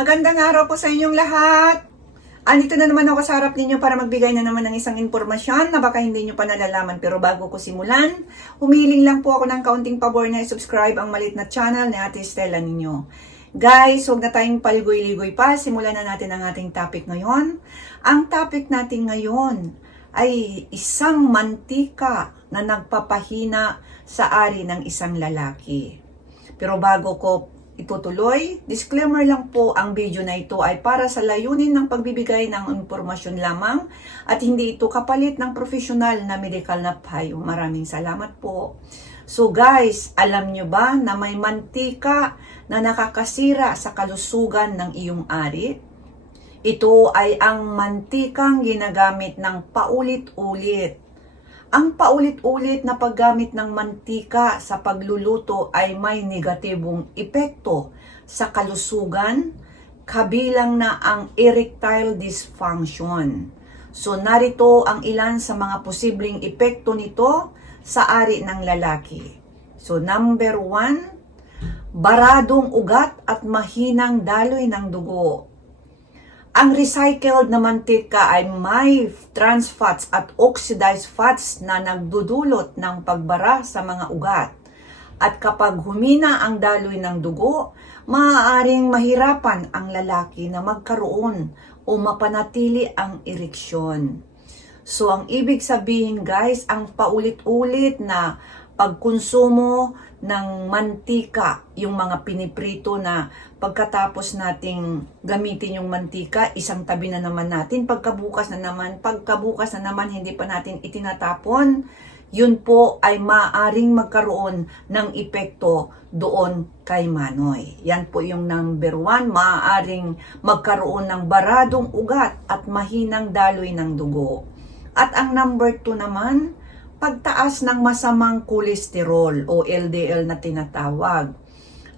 Magandang araw po sa inyong lahat. Andito na naman ako sa harap ninyo para magbigay na naman ng isang impormasyon na baka hindi nyo pa nalalaman. Pero bago ko simulan, humiling lang po ako ng kaunting pabor na i-subscribe ang malit na channel ni Ate Stella ninyo. Guys, huwag na tayong paligoy-ligoy pa. Simulan na natin ang ating topic ngayon. Ang topic natin ngayon ay isang mantika na nagpapahina sa ari ng isang lalaki. Pero bago ko itutuloy, disclaimer lang po ang video na ito ay para sa layunin ng pagbibigay ng impormasyon lamang at hindi ito kapalit ng profesional na medical na payo. Maraming salamat po. So guys, alam nyo ba na may mantika na nakakasira sa kalusugan ng iyong ari? Ito ay ang mantikang ginagamit ng paulit-ulit ang paulit-ulit na paggamit ng mantika sa pagluluto ay may negatibong epekto sa kalusugan, kabilang na ang erectile dysfunction. So narito ang ilan sa mga posibleng epekto nito sa ari ng lalaki. So number one, baradong ugat at mahinang daloy ng dugo. Ang recycled na mantika ay may trans fats at oxidized fats na nagdudulot ng pagbara sa mga ugat. At kapag humina ang daloy ng dugo, maaaring mahirapan ang lalaki na magkaroon o mapanatili ang ereksyon. So ang ibig sabihin guys, ang paulit-ulit na pagkonsumo ng mantika, yung mga piniprito na pagkatapos nating gamitin yung mantika, isang tabi na naman natin, pagkabukas na naman, pagkabukas na naman hindi pa natin itinatapon, yun po ay maaring magkaroon ng epekto doon kay Manoy. Yan po yung number one, maaaring magkaroon ng baradong ugat at mahinang daloy ng dugo. At ang number two naman, pagtaas ng masamang kolesterol o LDL na tinatawag.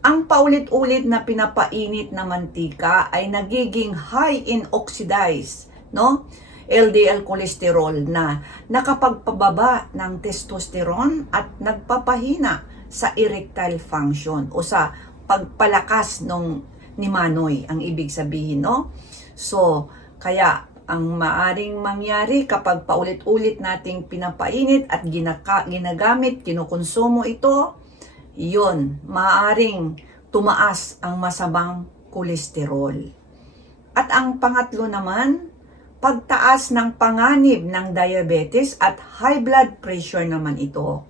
Ang paulit-ulit na pinapainit na mantika ay nagiging high in oxidized, no? LDL cholesterol na nakapagpababa ng testosterone at nagpapahina sa erectile function o sa pagpalakas nung ni Manoy ang ibig sabihin, no? So, kaya ang maaring mangyari kapag paulit-ulit nating pinapainit at ginaka, ginagamit, kinukonsumo ito, yon maaring tumaas ang masamang kolesterol. At ang pangatlo naman, pagtaas ng panganib ng diabetes at high blood pressure naman ito.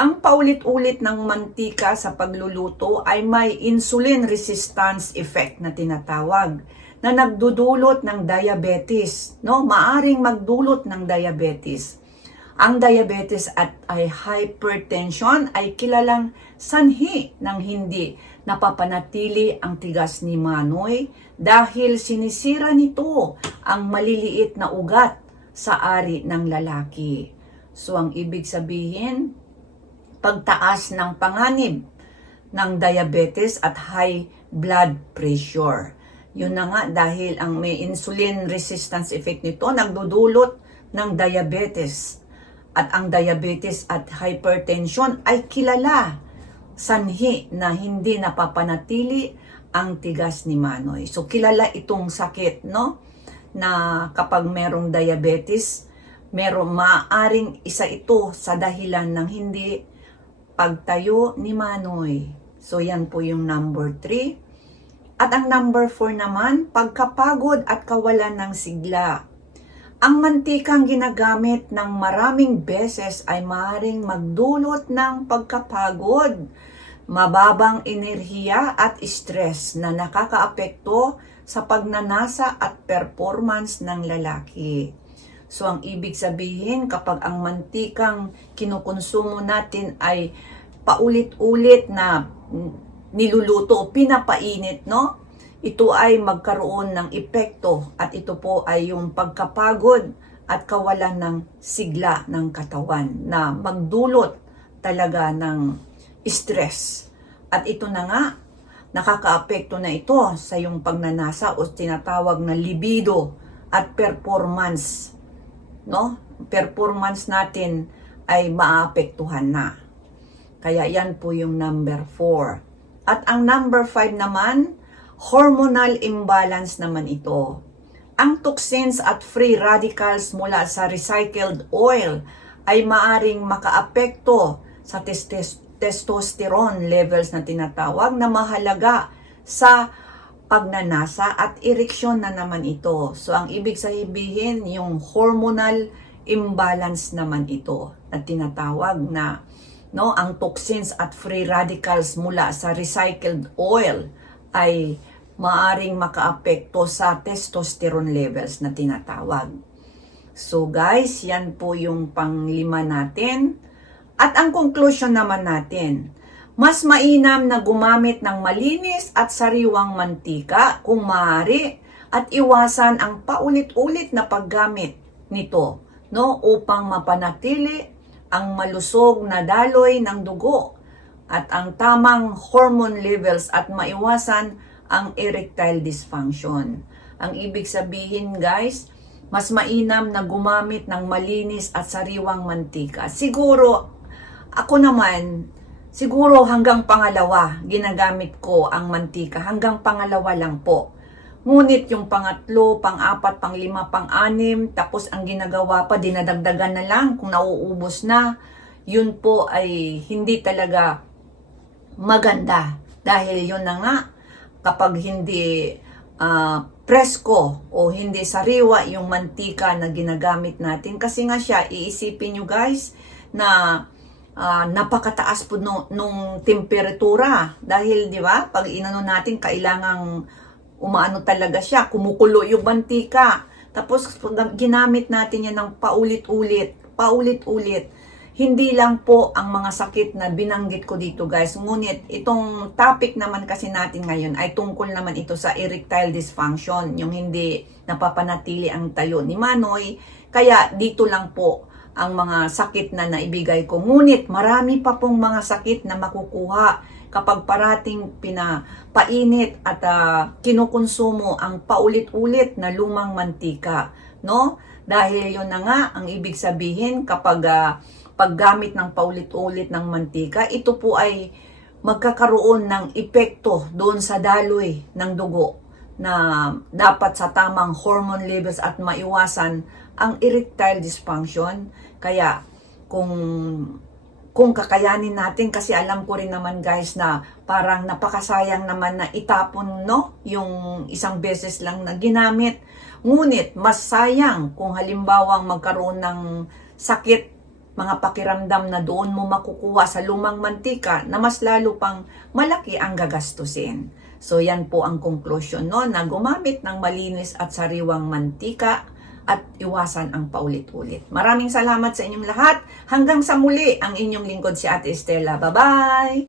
Ang paulit-ulit ng mantika sa pagluluto ay may insulin resistance effect na tinatawag na nagdudulot ng diabetes, no? Maaring magdulot ng diabetes. Ang diabetes at ay hypertension ay kilalang sanhi ng hindi napapanatili ang tigas ni Manoy dahil sinisira nito ang maliliit na ugat sa ari ng lalaki. So ang ibig sabihin, pagtaas ng panganib ng diabetes at high blood pressure. Yun na nga dahil ang may insulin resistance effect nito nagdudulot ng diabetes. At ang diabetes at hypertension ay kilala sanhi na hindi napapanatili ang tigas ni Manoy. So kilala itong sakit, no? Na kapag merong diabetes, merong maaring isa ito sa dahilan ng hindi pagtayo ni Manoy. So yan po yung number 3. At ang number 4 naman, pagkapagod at kawalan ng sigla. Ang mantikang ginagamit ng maraming beses ay maaaring magdulot ng pagkapagod, mababang enerhiya at stress na nakakaapekto sa pagnanasa at performance ng lalaki. So ang ibig sabihin kapag ang mantikang kinukonsumo natin ay paulit-ulit na niluluto pinapainit, no? Ito ay magkaroon ng epekto at ito po ay yung pagkapagod at kawalan ng sigla ng katawan na magdulot talaga ng stress. At ito na nga, nakakaapekto na ito sa yung pagnanasa o tinatawag na libido at performance. No? Performance natin ay maapektuhan na. Kaya yan po yung number 4. At ang number 5 naman, hormonal imbalance naman ito. Ang toxins at free radicals mula sa recycled oil ay maaring makaapekto sa testosterone levels na tinatawag na mahalaga sa pagnanasa at ereksyon na naman ito. So ang ibig sabihin yung hormonal imbalance naman ito na tinatawag na no ang toxins at free radicals mula sa recycled oil ay maaring makaapekto sa testosterone levels na tinatawag. So guys, yan po yung panglima natin. At ang conclusion naman natin, mas mainam na gumamit ng malinis at sariwang mantika kung maaari at iwasan ang paulit-ulit na paggamit nito no upang mapanatili ang malusog na daloy ng dugo at ang tamang hormone levels at maiwasan ang erectile dysfunction. Ang ibig sabihin guys, mas mainam na gumamit ng malinis at sariwang mantika. Siguro, ako naman, siguro hanggang pangalawa ginagamit ko ang mantika. Hanggang pangalawa lang po. Ngunit yung pangatlo, pang-apat, pang-lima, pang-anim, tapos ang ginagawa pa, dinadagdagan na lang kung nauubos na, yun po ay hindi talaga maganda. Dahil yun na nga, kapag hindi ah, presko o hindi sariwa yung mantika na ginagamit natin. Kasi nga siya, iisipin nyo guys, na ah, napakataas po no, nung temperatura. Dahil, di ba, pag inano natin, kailangang umaano talaga siya, kumukulo yung mantika. Tapos, ginamit natin yan ng paulit-ulit, paulit-ulit, hindi lang po ang mga sakit na binanggit ko dito guys. Ngunit itong topic naman kasi natin ngayon ay tungkol naman ito sa erectile dysfunction, yung hindi napapanatili ang tayo ni Manoy. Kaya dito lang po ang mga sakit na naibigay ko. Ngunit marami pa pong mga sakit na makukuha kapag parating pinapainit at ah, kinukonsumo ang paulit-ulit na lumang mantika, no? Dahil yun na nga ang ibig sabihin kapag ah, paggamit ng paulit-ulit ng mantika, ito po ay magkakaroon ng epekto doon sa daloy ng dugo na dapat sa tamang hormone levels at maiwasan ang erectile dysfunction. Kaya kung kung kakayanin natin kasi alam ko rin naman guys na parang napakasayang naman na itapon no yung isang beses lang na ginamit. Ngunit mas sayang kung halimbawang magkaroon ng sakit mga pakiramdam na doon mo makukuha sa lumang mantika na mas lalo pang malaki ang gagastusin. So yan po ang conclusion no na gumamit ng malinis at sariwang mantika at iwasan ang paulit-ulit. Maraming salamat sa inyong lahat. Hanggang sa muli ang inyong lingkod si Ate Estela. Bye-bye!